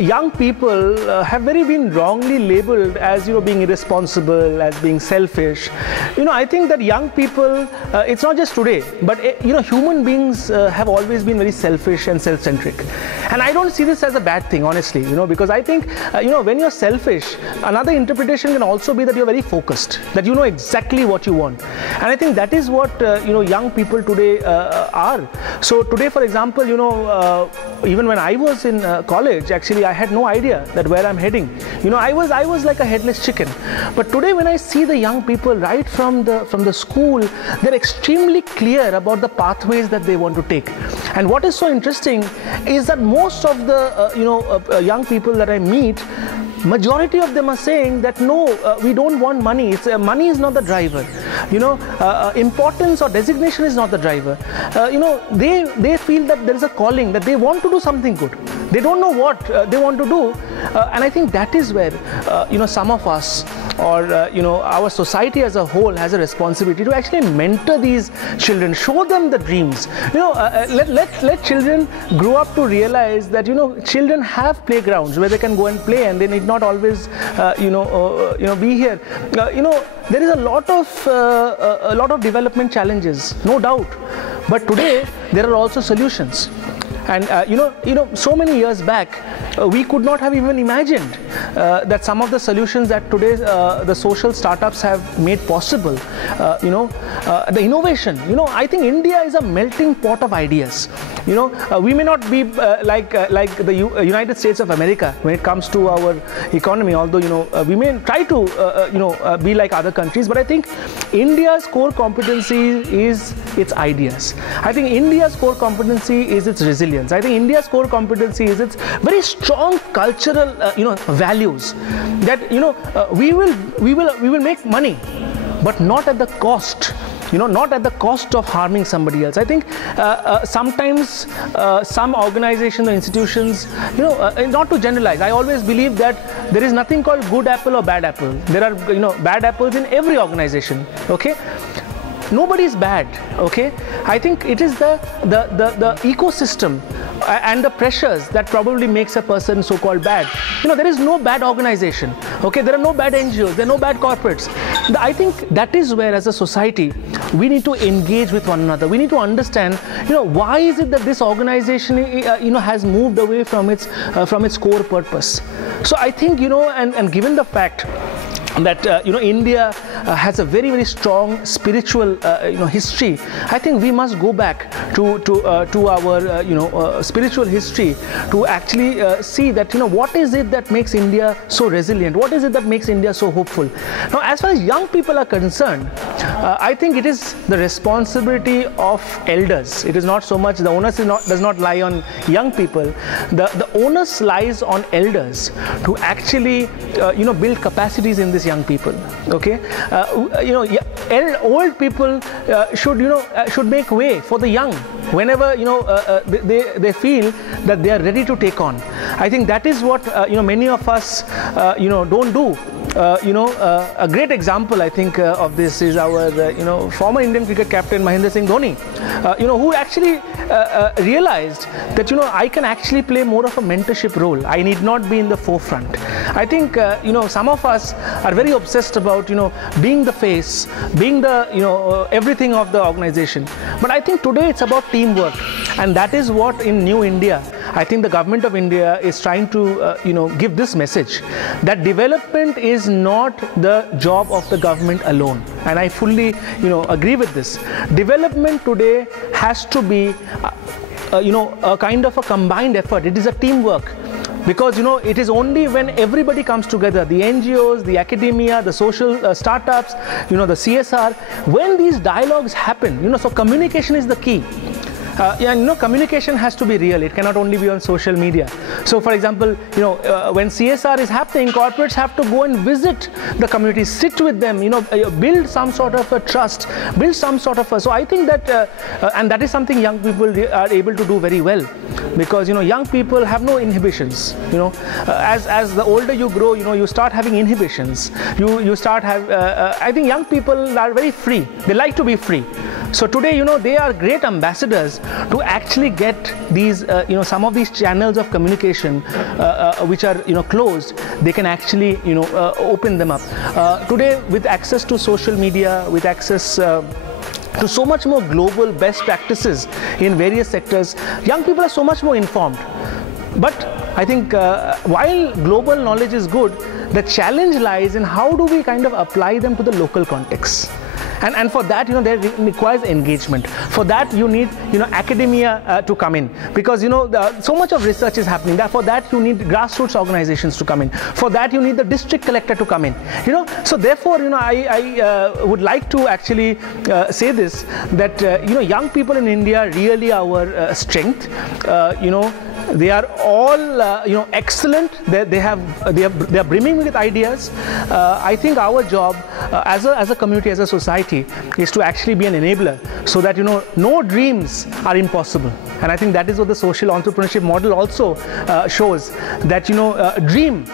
Young people have been wrongly labeled as being irresponsible, as being selfish. I think that young people, it's not just today, but human beings have always been very selfish and self-centric. And I don't see this as a bad thing, honestly, because I think when you're selfish, another interpretation can also be that you're very focused, that you know exactly what you want. And I think that is what young people today are. So today, for example, even when I was in college, actually I had no idea that where I'm heading. I was like a headless chicken. But today when I see the young people right from the school, they're extremely clear about the pathways that they want to take. And what is so interesting is that most of the young people that I meet, majority of them are saying that no, we don't want money. Money is not the driver. Importance or designation is not the driver. They feel that there is a calling, that they want to do something good. They don't know what they want to do, and I think that is where some of us, or our society as a whole, has a responsibility to actually mentor these children, show them the dreams. Let children grow up to realize that children have playgrounds where they can go and play, and they need not always be here. There is a lot of development challenges, no doubt, but today there are also solutions. And so many years back, we could not have even imagined that some of the solutions that today the social startups have made possible, the innovation. I think India is a melting pot of ideas. We may not be like the United States of America when it comes to our economy, although we may try to be like other countries, but I think India's core competency is its ideas. I think India's core competency is its resilience. I think India's core competency is its very strong cultural values, that we will make money, but not at the cost. Not at the cost of harming somebody else. I think sometimes some organizations or institutions, not to generalize, I always believe that there is nothing called good apple or bad apple. There are bad apples in every organization. Okay. Nobody is bad, okay? I think it is the ecosystem and the pressures that probably makes a person so-called bad. There is no bad organization, okay? There are no bad NGOs, there are no bad corporates. I think that is where, as a society, we need to engage with one another. We need to understand, why is it that this organization, has moved away from its core purpose. So I think, and given the fact that India has a very, very strong spiritual history, I think we must go back to our spiritual history to actually see that what is it that makes India so resilient, what is it that makes India so hopeful. Now, as far as young people are concerned, I think it is the responsibility of elders. It is not so much, the onus does not lie on young people. The onus lies on elders to actually build capacities in this young people. Okay, old people should make way for the young whenever they feel that they are ready to take on. I think that is what many of us don't do. A great example, I think, of this is our former Indian cricket captain Mahendra Singh Dhoni, who actually realized that I can actually play more of a mentorship role. I need not be in the forefront. I think some of us are very obsessed about being the face, being the everything of the organization. But I think today it's about teamwork, and that is what in New India, I think the government of India is trying to give this message, that development is not the job of the government alone. And I fully agree with this. Development today has to be a kind of a combined effort. It is a teamwork. Because it is only when everybody comes together, the NGOs, the academia, the social startups, the CSR, when these dialogues happen, so communication is the key. yeah, communication has to be real. It cannot only be on social media. So for example, when CSR is happening, corporates have to go and visit the community, sit with them, build some sort of a trust, build some sort of a, so I think that, and that is something young people are able to do very well, because young people have no inhibitions. As the older you grow, you start having inhibitions. You start I think young people are very free. They like to be free. So today, they are great ambassadors to actually get these, some of these channels of communication which are, closed. They can actually, open them up. Today, with access to social media, with access to so much more global best practices in various sectors, young people are so much more informed. But I think while global knowledge is good, the challenge lies in how do we kind of apply them to the local context. And for that, there requires engagement. For that, you need, academia to come in, because, so much of research is happening. For that, you need grassroots organizations to come in. For that, you need the district collector to come in. So therefore, I would like to actually say this, that, young people in India really our strength. They are all, excellent. They are brimming with ideas. I think our job as a community, as a society, is to actually be an enabler, so that no dreams are impossible. And I think that is what the social entrepreneurship model also shows. That dream,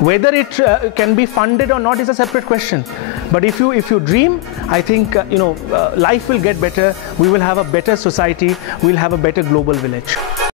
whether it can be funded or not is a separate question. But if you dream, I think life will get better. We will have a better society. We'll have a better global village.